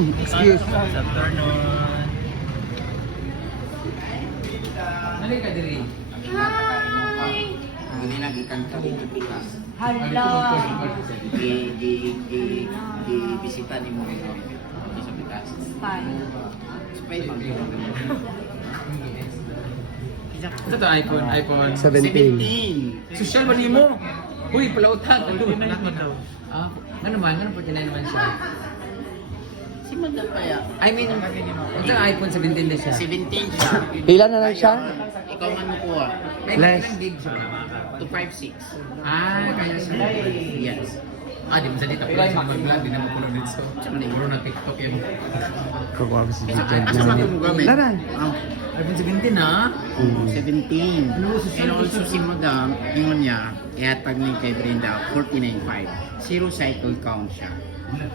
Excuse. Afternoon. Nali ka diri. Hi! Hindi nagikan ka dito pikas. Hello! Di bisita ni mo dito sa pikas. Style. Spray mo. Ito to iPhone 17. Social ba nimo? Uy, palautag. Ano po kinay naman siya? Si Madam kaya. I mean, ito iPhone 17 na siya. 17 siya. Ilan na lang siya? Ikaw man mo kuha. Less. Ilang gig siya? 256. Kaya siya. Yes. Di mo sa dito. Pila yung mag-vlog, di na mapuno dito. Siguro na TikTok yun. Kukuha ko si Asa Jen. ba ito mo gamit? Taran. iPhone 17 ha? 17. And also si Madam, ingon niya, ihatag ni kay Brenda, 49.5. Zero cycle count siya.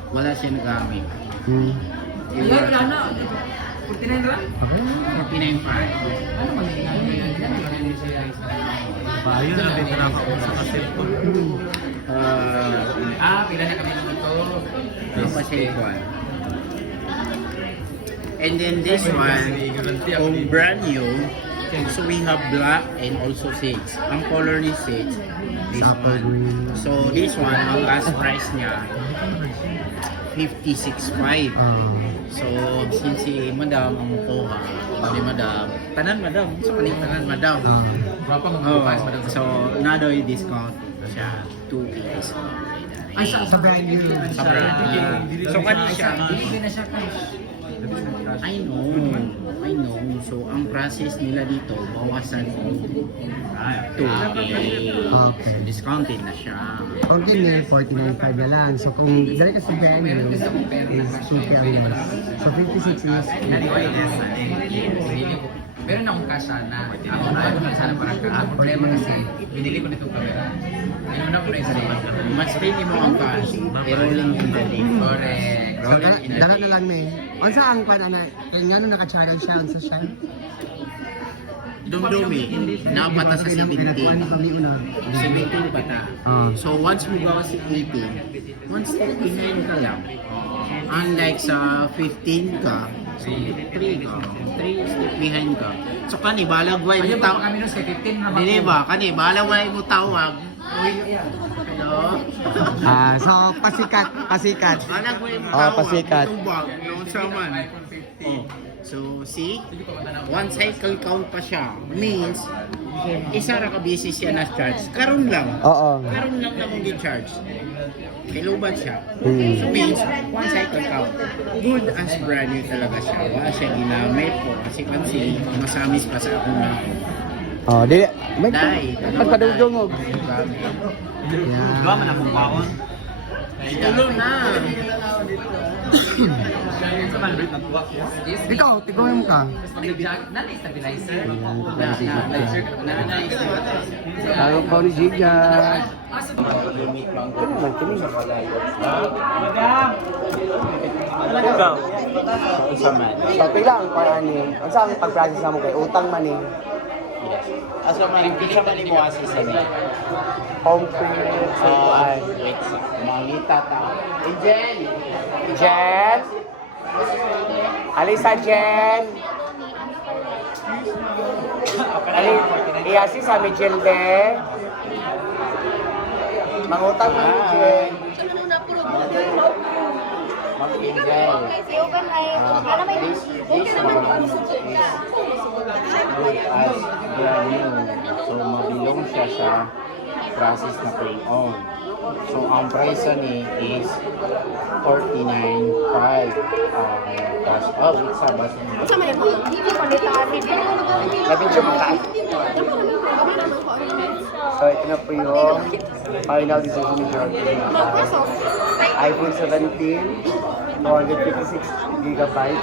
Wala siya nagamit. Ayun, na. 49 lang? 49.5. Ano man yung siya? Ayun na din na ako sa cellphone. Pila na kami naman to. Ano pa siya ikuan? And then this one, kung brand new, so we have black and also sage. Ang color ni sage, this Apple one. green. So this one, ang last price niya, 56.5. So since si Madam ang kuha, ni Madam, tanan Madam, so kaning tanan Madam. Berapa Oh, mag-price mo daw? so nadoy discount siya 2 Ay, sa brand new. Sa brand new. So kani siya, Hindi na siya cash. I know. So, ang process nila dito, bawasan mo 2K. Okay. Discounted na siya. Kung ganyan, 49.5 na lang. So kung dali ka sa venue, is 2K ang labas. So 56 is Meron akong cash sana. Ako na sana para ka. Ang problema kasi, binili ko nitong camera. Inuna ko na yung sarili. Mas pili mo ang cash, pero lang yung dali. Correct. so dala na lang may. Unsa ang kwan ana? Kaya nga nung naka-challenge siya, unsa siya? Dumdumi, napata sa 17. 17 bata. So once mo gawa sa 18, one step behind ka lang. Unlike sa 15 ka, so 3 step behind ka. So kani balagway mo tawag. Kami nun sa 15 na Dili ba? Kani balagway mo tawag. Hello? So pasikat. Balagway mo Oh, tawag. pasikat. Tubag, noon sa man. Oh. So see, one cycle count pa siya. Means, isa ra ka busy siya na charge. Karon lang. Oo. Karon lang na kung gi-charge. Kilubat siya. Hmm. So means, one cycle count. Good as brand new talaga siya. Wala siya ginamit po. Kasi pansin, masamis pa sa akong na. Oh, di may Dai. pagpadugdungog. Yeah. Gawa man akong kaon. Tulo na. Ikaw, tigawin mo ka. Stabilizer. Tawag ko ni Giga. Ikaw. Isa man. So, pila ang parani. Ang saan ang pag-process mo kay utang man eh. Asa man, hindi siya man mo assist niya. Home print. So, ay. Wait, mangita ta. Jen! Jen? Alisa Jen? Iyasi sa mi Jilde. Mangutang mo ni Jen. Mag-Jen. As brand new. So, mabilong siya sa process na pre-own. So, ang price ni is 49.5. Cash out. Isa ba sa inyo? Nabidyo mo ka. So, ito na po yung final decision ni Jordan. iPhone 17, 456 gigabyte.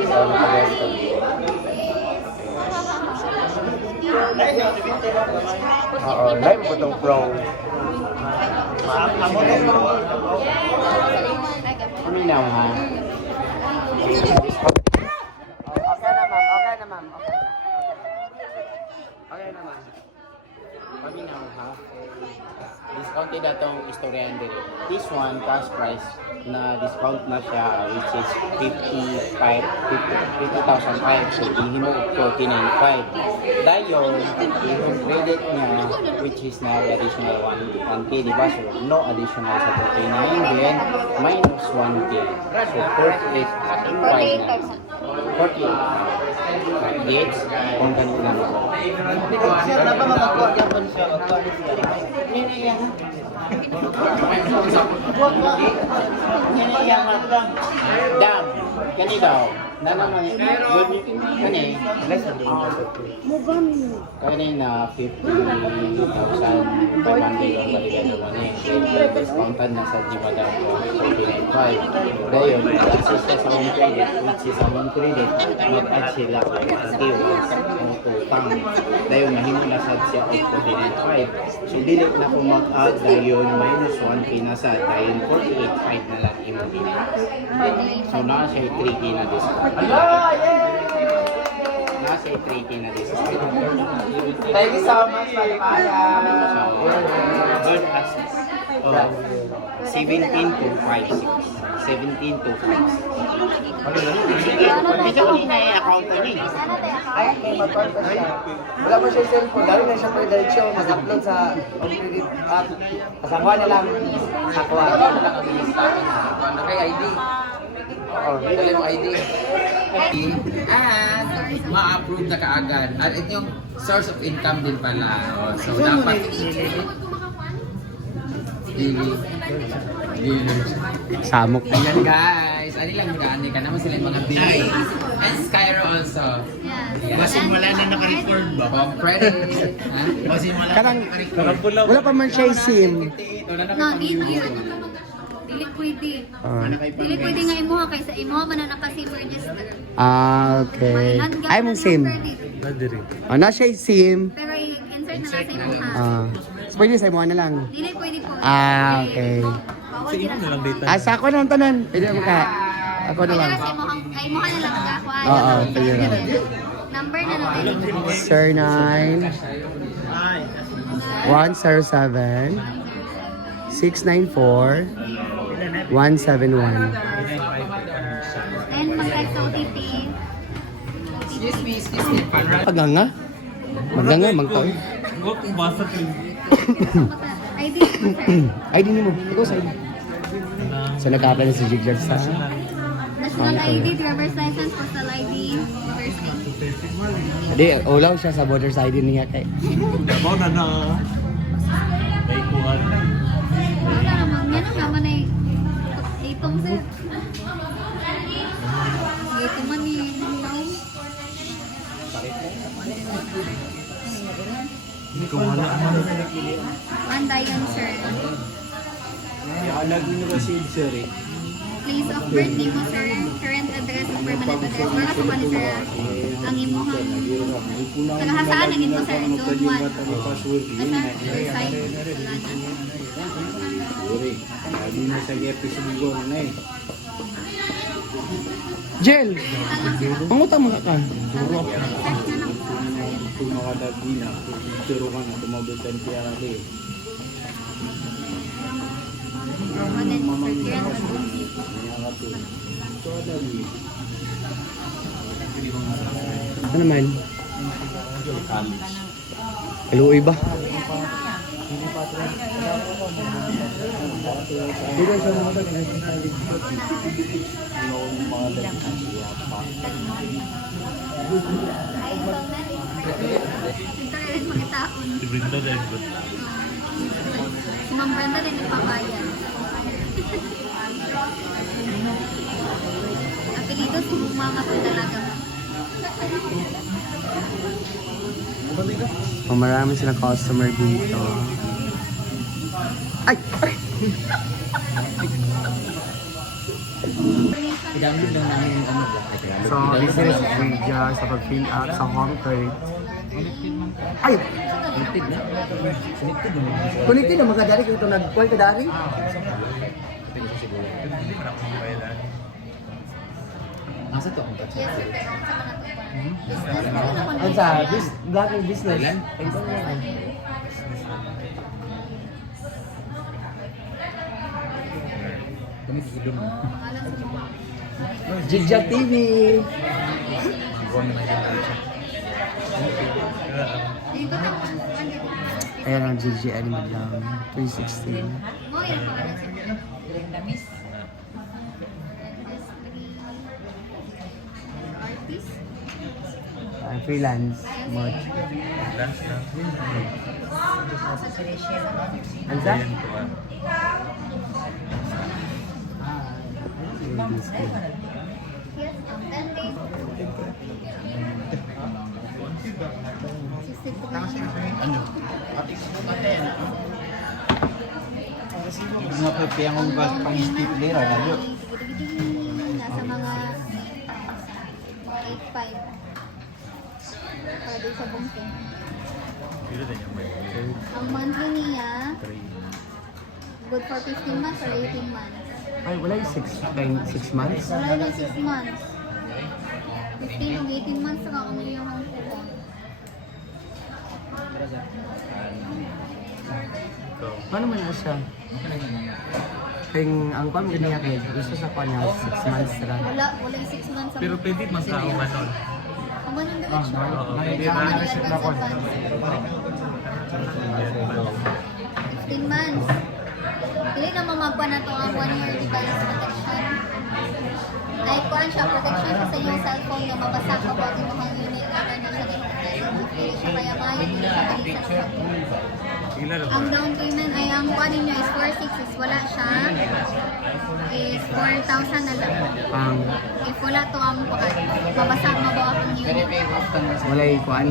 So, nakaresto. Oo, live po itong Pro. Kuminaw ha? Okay na ma'am, okay na ma'am. Okay na ma'am. Paminaw ha. Discounted na itong istoryan din. This one, cash price na discount na siya which is 50,005. So, bilhin mo 49,500. Dayon, yung credit niya which is na additional 1K, di ba? So, no additional sa 49, then minus 1K. So, 48,500. 48,500. Dates, kung ganun lang. Sir, na ba makakuha dyan ba siya? Dam, kani daw. Na naman kani Less than kani na 50,500 ang baligado ni. Discounted na sa di ba daw 49.5. Dayon, access sa home credit, which is home credit, mag-add sila ang utang. Dayon, nahimo na sad siya of 49.5. So, dili na kung mag-add, dayon, minus 1K na sad. Dayon, 48.5 na lang imo binili. So, na siya 3K na discount. Nasa 3K na discount. Thank you so much, Malimaya. Good access. 17 to 56. 17 to 56. Medyo ko na yung account ko niya. Ay, may mag-call pa siya. Wala mo siya cellphone. Dahil na siya per diretso. Mag-upload sa on-credit app. Kasakuha na lang. Nakuha. Ano kay ID? Oh, Dali mo ID. And ma-approve na kaagad. At ito yung source of income din pala. Oh, so dapat Dili. Samok. Ayan guys, ano lang mag-aani ka naman sila yung mga bills. And Skyro also. Basin wala na naka-record ba? Bomb credit. Ha? Basin wala Kanang, wala pa man siya yung SIM. No, dili dili pwede. Dili pwede nga imuha kaysa imuha man na naka-SIM register. Okay. Ay mong SIM. Na siya yung SIM. Pero i-insert na lang sa imuha. So, pwede sa imo na lang. Dili pwede po. Okay. Bawal sila sa imuha. Sa ako na tanan. Pwede mo ka. Ako na lang. Kaya sa imuha, ay imuha na lang magakuan. Oo, pwede na. Number na lang. Sir 9 107 694 171. And mag-text sa OTP. Excuse me. Maganga? Maganga, magtao. ID, sir. ID ni mo. Ikaw sa ID. So nag-apply na si Jiggler sa... National ID, driver's license, postal ID, voter's ID. Hindi, ulaw siya sa voter's ID niya kay... Dabaw na na. May kuhan. Wala naman, yan ang naman ay itong sir. Ito man ni Hindi ko wala naman. Andayan, sir. Alag mo ba si Sir eh? Place of birth mo, sir. Current address o permanent address. Wala ko pa ni sir ang imuhang. Tagahasaan ang ito, sir. Zone 1. Basta, reside. Wala na. Sorry. Lagi na sa episode na eh. Jel! Mangutang mga ka. Search na lang po, sir. Kung makadagdi na, turo ka na tumabutan kaya kali. Ano din, sir. Current address. Ano man? Kaluoy ba? Ito rin mga taon. Si Brenda dahil ba? Si Ma'am Brenda din nagpapayan. Apelido si mama ko talaga. Oh, marami silang customer dito. Ay! Ay! So, this is Rija sa pag-fill up sa home credit. Ay! Connected na mga dari kung ito nag-call ka dari? Nasa to ang touch. Yes, sir. Pero sa mga to. Business. Ano na Ano sa black and business? Ilan? Ay, ito na yan. Kami idol mo. Pangalan sa mga. Jigja TV! Buwan na siya. Dito na po. Ayan ang Gigi Animal lang. 316. Mo, yung pangalan sa mga. Artist. Freelance. Much. Ano sa? Yes, 10 days. 63. Ano? Mga pagpiyang kong bas pang stipler, ano? Nasa mga 8.5. Para doon sa bungking. Ang monthly niya, good for 15 months or 18 months. Ay, wala yung 6 months? Wala na 6 months. 15 o 18 months na ang iyong coupon. Paano man na siya? Kaya ang kwan ganyan kay gusto sa kanya 6 months na. Wala yung 6 months. Pero pwede mas na umanon. Ang manon diretso. Pwede Ang na. manon advance. 15 months. Dili na mamagpa na to ang 1 year device protection. Ay, kuhaan siya, protection siya sa iyong cellphone na mabasa ka po ang imong unit na na siya dito siya kaya maayo dili siya balisan ang phone. Ang down payment ay ang kuhaan ninyo is 4,600 is wala siya is 4,000 na lang. Ang If wala to ang kuhaan, mabasa mabuha ang unit. wala yung kwan.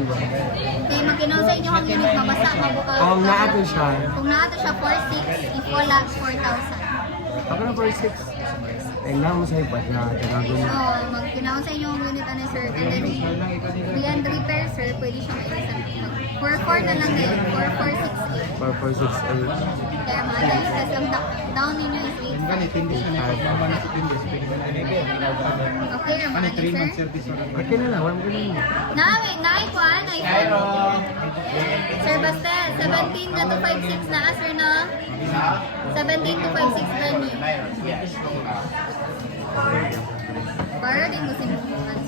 Kaya magkinaw sa inyo ang unit, mabasa mabuha. Kung naato siya, Kung naato siya 4,600, if wala 4,000. ako na for 6. Ay na mo sa ipat na tagagon. So, magkinaon sa inyong unit ano sir, and then beyond repair sir, pwede siya maisan. 4,400 na lang din, 4,468. 4,4,6,8. Kaya maalis, kasi ang down ninyo is 8,500. Okay, naman sir. Okay na lang, wala mo ganun. Naay ko ay sir. Sir Bastel, 17 na to 5,600 na sir no? 17 to 5,600 brand new. Para din mo sinubukan.